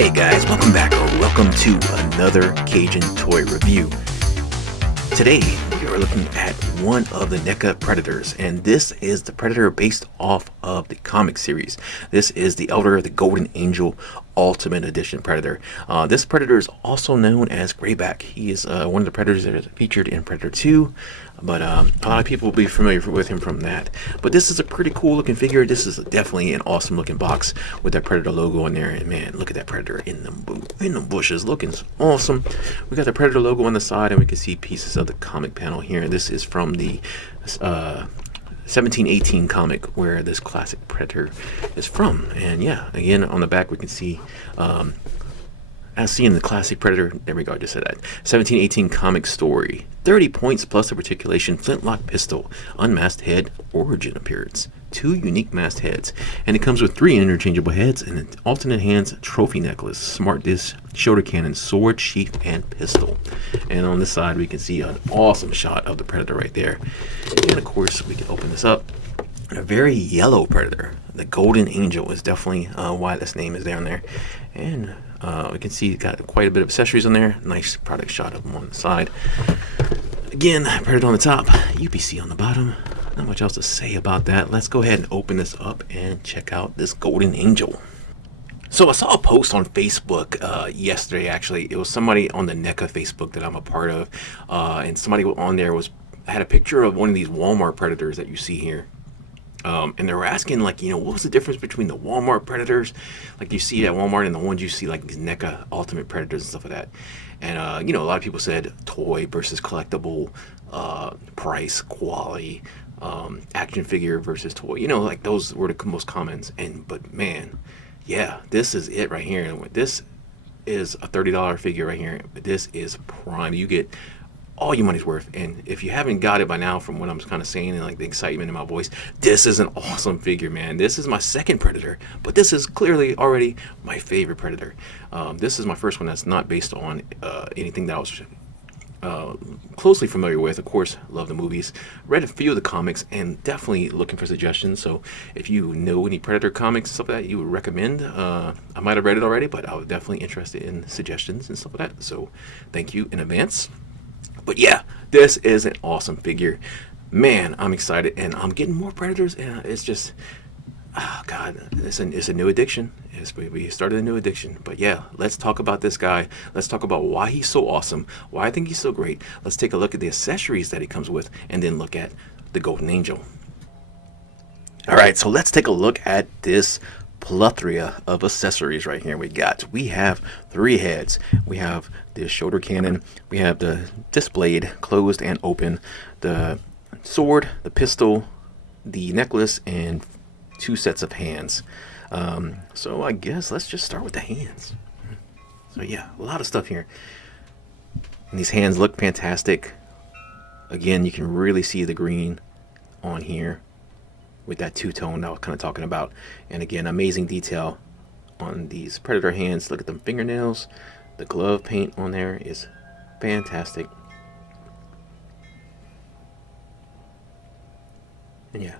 Hey guys, welcome back or welcome to another Cajun toy review. Today we are looking at one of the Neca Predators, and this is the Predator based off of the comic series. This is the Elder, the Golden Angel Ultimate Edition Predator. This Predator is also known as Grayback. He is one of the Predators that is featured in Predator 2, but a lot of people will be familiar with him from that. But this is a pretty cool looking figure. This is definitely an awesome looking box with that Predator logo on there, and man, look at that Predator in the bushes, looking awesome. We got the Predator logo on the side, and we can see pieces of the comic panel here. This is from the 1718 comic where this classic Predator is from. And yeah, again on the back we can see as seen the classic Predator. There we go, I just said that. 1718 comic story. 30 points plus articulation, flintlock pistol, unmasked head, origin appearance, 2 unique masked heads, and it comes with 3 interchangeable heads and an alternate hands trophy necklace, smart disc, shoulder cannon, sword, sheath, and pistol. And on this side we can see an awesome shot of the Predator right there. And of course we can open this up. A very yellow Predator. The Golden Angel is definitely why this name is down there. And we can see got quite a bit of accessories on there. Nice product shot of them on the side. Again, Predator on the top, UPC on the bottom. Not much else to say about that. Let's go ahead and open this up and check out this Golden Angel. So I saw a post on Facebook yesterday. Actually, it was somebody on the NECA Facebook that I'm a part of, and somebody on there had a picture of one of these Walmart Predators that you see here. And they were asking, like, what was the difference between the Walmart Predators, like you see at Walmart, and the ones you see like these NECA Ultimate Predators and stuff like that. And a lot of people said toy versus collectible, price, quality, action figure versus toy. Like those were the most commons. But man, yeah, this is it right here. And this is a $30 figure right here. But this is prime. You get all your money's worth. And if you haven't got it by now, from what I'm kind of saying and like the excitement in my voice, this is an awesome figure, man. This is my second Predator, but this is clearly already my favorite Predator. This is my first one that's not based on anything that I was closely familiar with. Of course, love the movies, read a few of the comics, and definitely looking for suggestions. So if you know any Predator comics and stuff like that you would recommend, I might have read it already, but I was definitely interested in suggestions and stuff like that. So thank you in advance. But yeah, this is an awesome figure. Man, I'm excited, and I'm getting more Predators, and it's just, oh God, it's a new addiction. We started a new addiction. But yeah, let's talk about this guy. Let's talk about why he's so awesome, why I think he's so great. Let's take a look at the accessories that he comes with, and then look at the Golden Angel. All right, so let's take a look at this plethora of accessories right here. We have 3 heads. We have the shoulder cannon, we have the disc blade, closed and open, the sword, the pistol, the necklace, and 2 sets of hands. So I guess let's just start with the hands. So yeah, a lot of stuff here, and these hands look fantastic. Again, you can really see the green on here with that two-tone that I was kind of talking about. And again, amazing detail on these Predator hands. Look at them fingernails. The glove paint on there is fantastic. And yeah,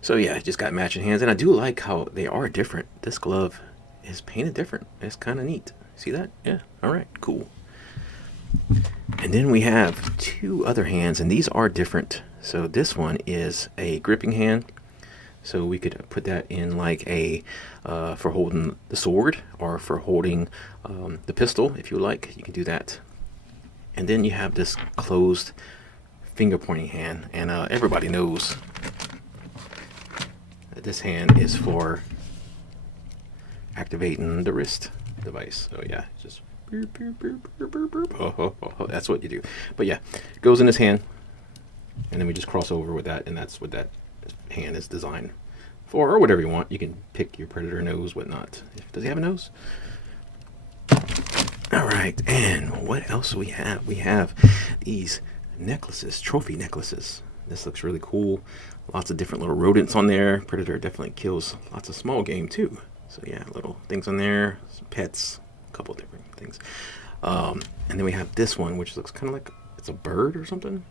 so yeah, just got matching hands, and I do like how they are different. This glove is painted different. It's kind of neat. See that? Yeah. All right, cool. And then we have 2 other hands, and these are different. So this one is a gripping hand, so we could put that in like a for holding the sword, or for holding the pistol, if you like. You can do that. And then you have this closed finger pointing hand, and everybody knows that this hand is for activating the wrist device. So yeah, just that's what you do. But yeah, it goes in this hand, and then we just cross over with that, and that's what that hand is designed for, or whatever you want. You can pick your Predator nose, whatnot. Does he have a nose? All right, and what else do we have? We have these necklaces, trophy necklaces. This looks really cool. Lots of different little rodents on there. Predator definitely kills lots of small game too. So yeah, little things on there, some pets, a couple different things. And then we have this one, which looks kind of like it's a bird or something.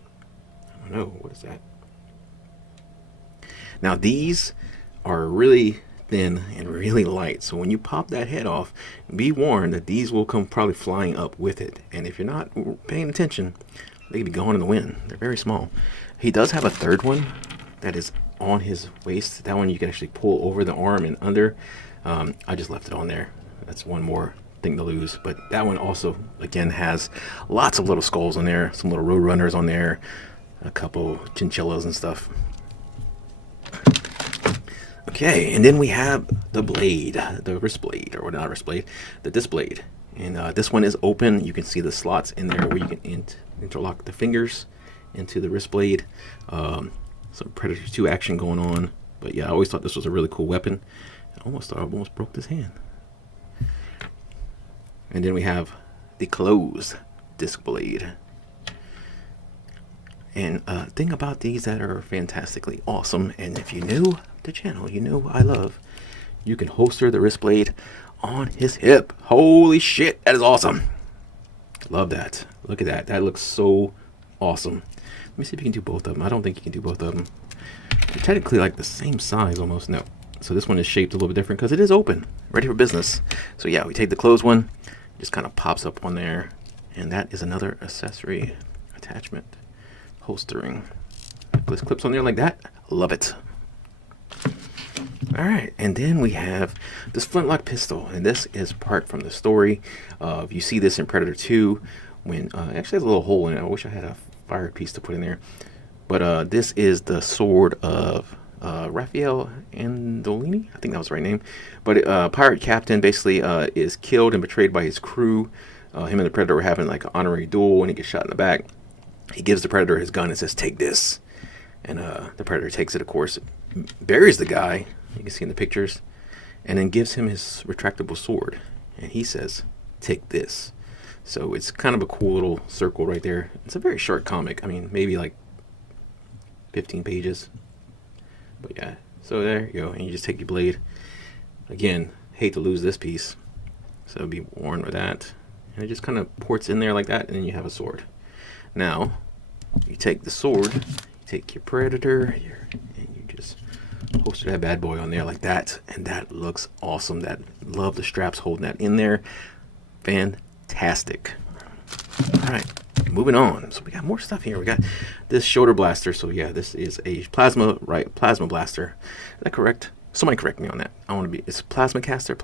I don't know, what is that? Now these are really thin and really light. So when you pop that head off, be warned that these will come probably flying up with it. And if you're not paying attention, they can be gone in the wind. They're very small. He does have a third one that is on his waist. That one you can actually pull over the arm and under. I just left it on there. That's one more thing to lose. But that one also, again, has lots of little skulls on there, some little road runners on there, a couple chinchillas and stuff. Okay, and then we have the blade, the wrist blade, or not wrist blade, the disc blade. And this one is open. You can see the slots in there where you can interlock the fingers into the wrist blade. Some Predator 2 action going on. But yeah, I always thought this was a really cool weapon. I almost broke this hand. And then we have the closed disc blade. And thing about these that are fantastically awesome, and if you knew the channel, you know I love, you can holster the wrist blade on his hip. Holy shit, that is awesome. Love that. Look at that. That looks so awesome. Let me see if you can do both of them. I don't think you can do both of them. They're technically like the same size almost. No. So this one is shaped a little bit different because it is open, ready for business. So yeah, we take the closed one, just kind of pops up on there, and that is another accessory attachment. Holstering. This clips on there like that. Love it. All right, and then we have this flintlock pistol, and this is part from the story. You see this in Predator 2 when actually has a little hole in it. I wish I had a fire piece to put in there. But this is the sword of Raphael Andolini. I think that was the right name. But pirate captain basically is killed and betrayed by his crew. Him and the Predator were having like an honorary duel, and he gets shot in the back. He gives the Predator his gun and says, "Take this." And the Predator takes it, of course, buries the guy, you can see in the pictures, and then gives him his retractable sword. And he says, "Take this." So it's kind of a cool little circle right there. It's a very short comic. I mean, maybe like 15 pages. But yeah, so there you go. And you just take your blade. Again, hate to lose this piece. So be warned with that. And it just kind of ports in there like that, and then you have a sword. Now, you take the sword, you take your Predator, and you just holster that bad boy on there like that, and that looks awesome. Love the straps holding that in there. Fantastic. All right, moving on. So we got more stuff here. We got this shoulder blaster. So yeah, this is a plasma blaster. Is that correct? Somebody correct me on that. It's plasma caster,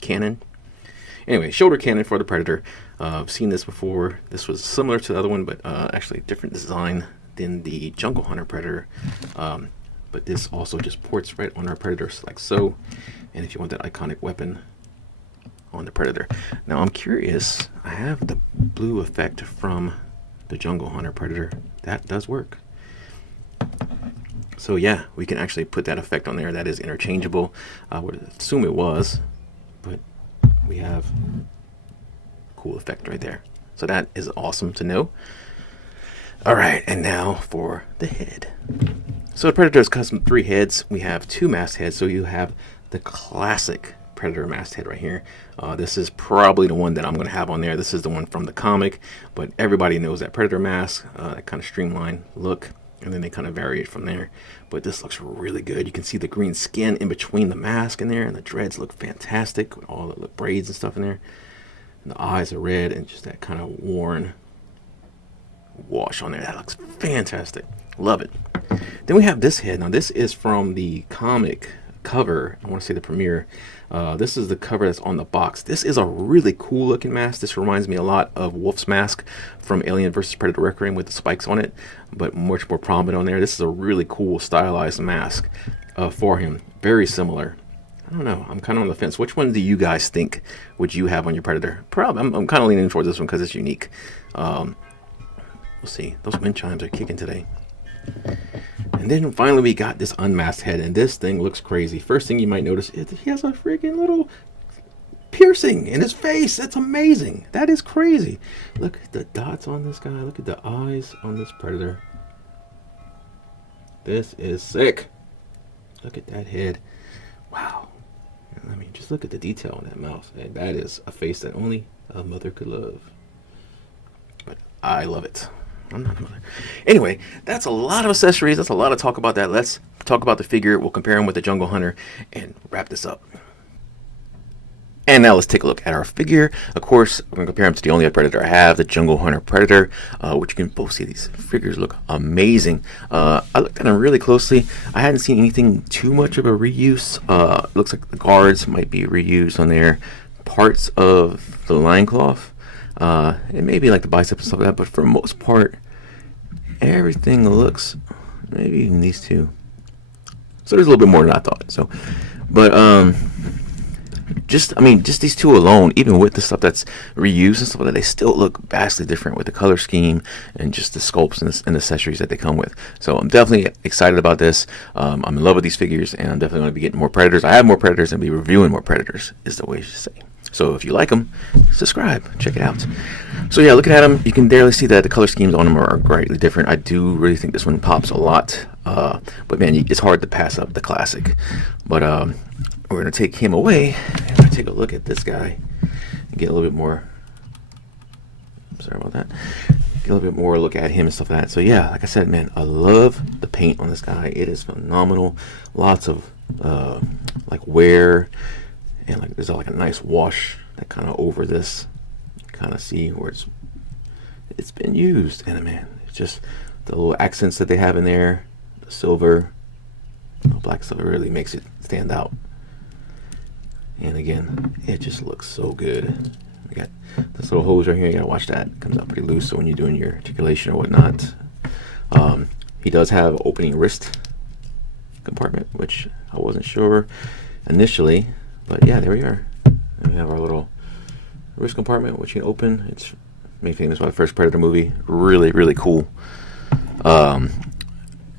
cannon. Anyway, shoulder cannon for the Predator. I've seen this before. This was similar to the other one, but actually different design than the Jungle Hunter Predator. But this also just ports right on our Predators like so. And if you want that iconic weapon on the Predator. Now I'm curious, I have the blue effect from the Jungle Hunter Predator. That does work. So yeah, we can actually put that effect on there. That is interchangeable. I would assume it was, but we have a cool effect right there. So that is awesome to know. All right, and now for the head. So the Predator is custom 3 heads. We have 2 mast heads. So you have the classic Predator mast head right here. This is probably the one that I'm going to have on there. This is the one from the comic, but everybody knows that Predator mask, that kind of streamlined look, and then they kind of vary it from there. But this looks really good. You can see the green skin in between the mask in there, and the dreads look fantastic with all the braids and stuff in there. And the eyes are red and just that kind of worn wash on there. That looks fantastic. Love it. Then we have this head. Now this is from the comic cover. I want to say the premiere. This is the cover that's on the box. This is a really cool looking mask. This reminds me a lot of Wolf's mask from Alien vs Predator Requiem with the spikes on it, but much more prominent on there. This is a really cool stylized mask for him. Very similar. I don't know. I'm kind of on the fence. Which one do you guys think would you have on your Predator? Probably. I'm kind of leaning towards this one because it's unique. We'll see. Those wind chimes are kicking today. And then finally we got this unmasked head, and this thing looks crazy. First thing you might notice is he has a freaking little piercing in his face. That's amazing. That is crazy. Look at the dots on this guy. Look at the eyes on this Predator. This is sick. Look at that head. Wow. I mean, just look at the detail on that mouth. And that is a face that only a mother could love. But I love it. I'm not a mother. Anyway, that's a lot of accessories. That's a lot of talk about that. Let's talk about the figure, we'll compare him with the Jungle Hunter, and wrap this up. And now let's take a look at our figure. Of course, we're going to compare him to the only other Predator I have, the Jungle Hunter Predator, which you can both see these figures look amazing. I looked at them really closely. I hadn't seen anything too much of a reuse. Looks like the guards might be reused on there. Parts of the loincloth, and maybe like the biceps and stuff like that, but for the most part, everything looks, maybe even these two. So there's a little bit more than I thought. So, but just these two alone, even with the stuff that's reused and stuff like that, they still look vastly different with the color scheme and just the sculpts and the accessories that they come with. So I'm definitely excited about this. I'm in love with these figures, and I'm definitely going to be getting more Predators. I have more Predators and be reviewing more Predators, is the way to say. So if you like them, subscribe, check it out. So yeah, looking at them, you can barely see that the color schemes on them are greatly different. I do really think this one pops a lot, but man, it's hard to pass up the classic. But we're going to take him away, and we're going to take a look at this guy and get a little bit more, sorry about that, get a little bit more look at him and stuff like that. So yeah, like I said, man, I love the paint on this guy. It is phenomenal. Lots of like wear, and like there's like a nice wash that kind of over this. You kind of see where it's been used, and man, it's just the little accents that they have in there, the silver, black silver really makes it stand out. And again, it just looks so good. We got this little hose right here. You gotta watch that. It comes out pretty loose, so when you're doing your articulation or whatnot. He does have opening wrist compartment, which I wasn't sure initially, but yeah, there we are. And we have our little wrist compartment, which you can open. It's made famous by the first Predator movie. Really, really cool. And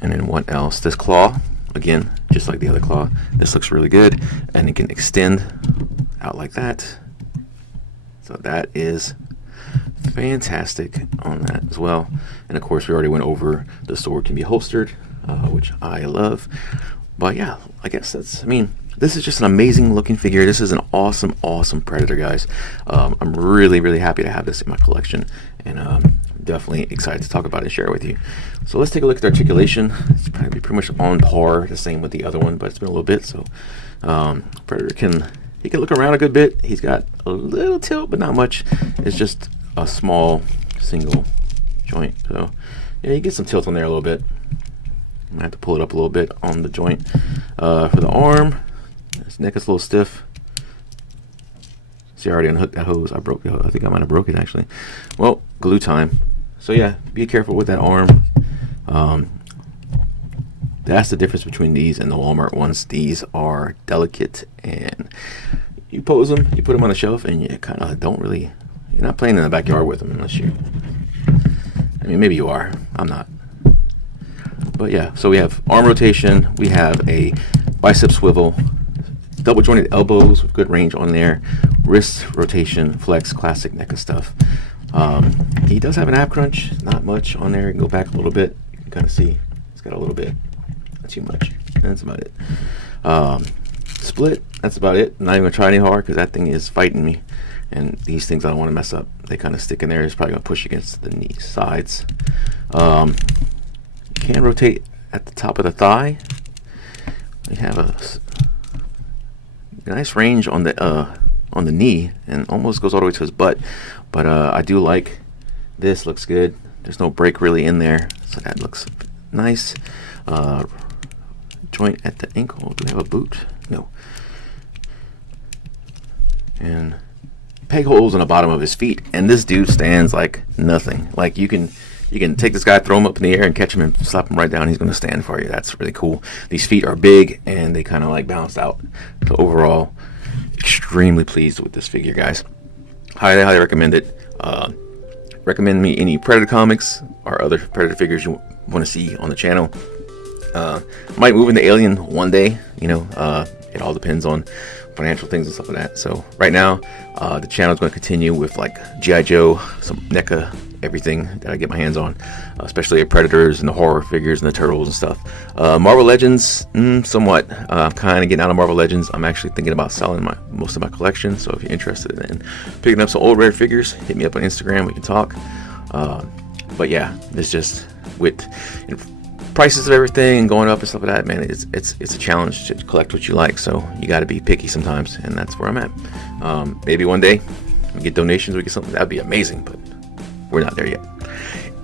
then what else? This claw. Again, just like the other claw, this looks really good, and it can extend out like that. So that is fantastic on that as well. And of course, we already went over the sword can be holstered, which I love. But yeah, I guess that's, this is just an amazing looking figure. This is an awesome, awesome Predator, guys. I'm really, really happy to have this in my collection, and definitely excited to talk about it and share it with you. So let's take a look at the articulation. It's probably pretty much on par, the same with the other one, but it's been a little bit. So Predator can look around a good bit. He's got a little tilt, but not much. It's just a small single joint. So yeah, you get some tilt on there a little bit. I'm gonna have to pull it up a little bit on the joint. For the arm, his neck is a little stiff. See, I already unhooked that hose. I broke it. I think I might have broke it actually. Well, glue time. So yeah, be careful with that arm. That's the difference between these and the Walmart ones. These are delicate, and you pose them, you put them on a shelf, and you kind of don't really, you're not playing in the backyard with them unless you, maybe you are. I'm not. But yeah, so we have arm rotation, we have a bicep swivel, double jointed elbows with good range on there, wrist rotation, flex, classic Neca stuff. He does have an ab crunch, not much on there. You can go back a little bit, you can kind of see it's got a little bit, not too much. That's about it. Split, that's about it. Not even gonna try any hard because that thing is fighting me, and these things I don't want to mess up. They kind of stick in there. It's probably gonna push against the knee sides. You can rotate at the top of the thigh. We have a nice range on the knee, and almost goes all the way to his butt. But I do like this. Looks good. There's no break really in there, so that looks nice. Joint at the ankle. Do we have a boot? No. And peg holes on the bottom of his feet, and this dude stands like nothing. Like you can take this guy, throw him up in the air, and catch him and slap him right down. He's going to stand for you. That's really cool. These feet are big, and they kind of like bounced out. So overall, extremely pleased with this figure, guys. Highly, highly recommend it. Recommend me any Predator comics or other Predator figures you want to see on the channel. Might move into Alien one day. It all depends on financial things and stuff like that. So right now, the channel is going to continue with like G.I. Joe, some NECA, everything that I get my hands on, especially the Predators and the horror figures and the Turtles and stuff. Marvel Legends, somewhat. I'm kind of getting out of Marvel Legends. I'm actually thinking about selling most of my collection. So if you're interested in picking up some old rare figures, hit me up on Instagram. We can talk. But yeah, it's just with prices of everything going up and stuff like that, man, it's a challenge to collect what you like. So you got to be picky sometimes, and that's where I'm at. Maybe one day we get donations, we get something that'd be amazing, but we're not there yet.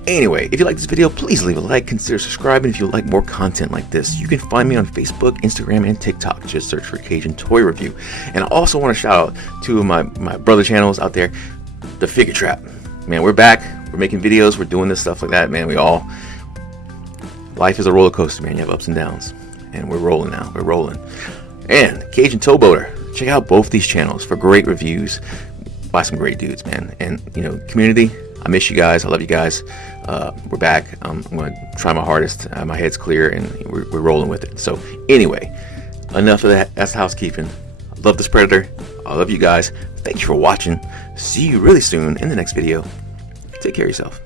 Anyway, if you like this video, please leave a like, consider subscribing if you like more content like this. You can find me on Facebook, Instagram, and TikTok. Just search for Cajun Toy Review. And I also want to shout out two of my brother channels out there, The Figure Trap. Man, we're back. We're making videos. We're doing this stuff like that, man. Life is a roller coaster, man. You have ups and downs. And we're rolling now. We're rolling. And Cajun Towboater. Check out both these channels for great reviews by some great dudes, man. And, community, I miss you guys. I love you guys. We're back. I'm going to try my hardest. My head's clear, and we're rolling with it. So anyway, enough of that. That's housekeeping. I love this Predator. I love you guys. Thank you for watching. See you really soon in the next video. Take care of yourself.